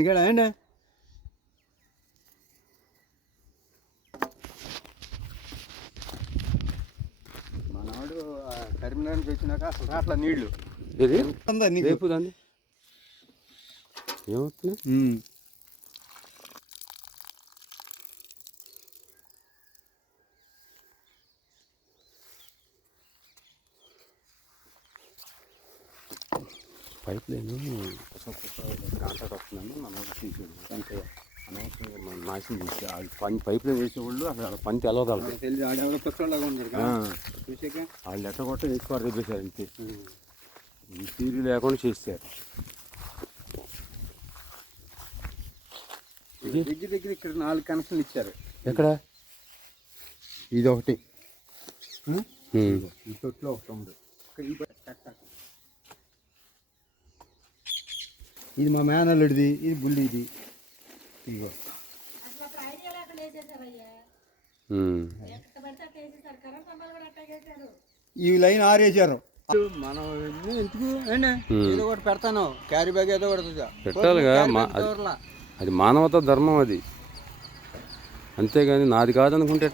ఏంటి మనవాడు కరీంనగర్ నుంచి వచ్చినాక అసలు అట్లా నీళ్లు రేపు దాన్ని ఏమవుతుంది పైప్ లైన్ కాంట్రాక్ట్ వస్తుందని మనోడు తీసాడు అంటే అనవసరంగా మన నాశనం చేసి పని పైప్ లైన్ వేసేవాళ్ళు అసలు పని తెలవదాలి వాళ్ళు ఎట్ట కొట్ట ఎక్కువ రేపేశారు అంతే ఈ తీరు లేకుండా చేస్తారు. దగ్గర ఇక్కడ 4 కనెక్షన్లు ఇచ్చారు. ఎక్కడ ఇది ఒకటి ఈ తొట్లో ఒకటి ఉంది. ఇది మా మేనల్లుడిది, ఇది బుల్లిది. ఇదిగో ఈ లైన్ ఆరేసారు. మనం ఎందుకు ఏదో ఒకటి పెడతాను, క్యారీ బ్యాగ్ ఏదో ఒకటి పెట్టాలిగా. అది మానవతా ధర్మం అది, అంతేగాని నాది కాదనుకుంటే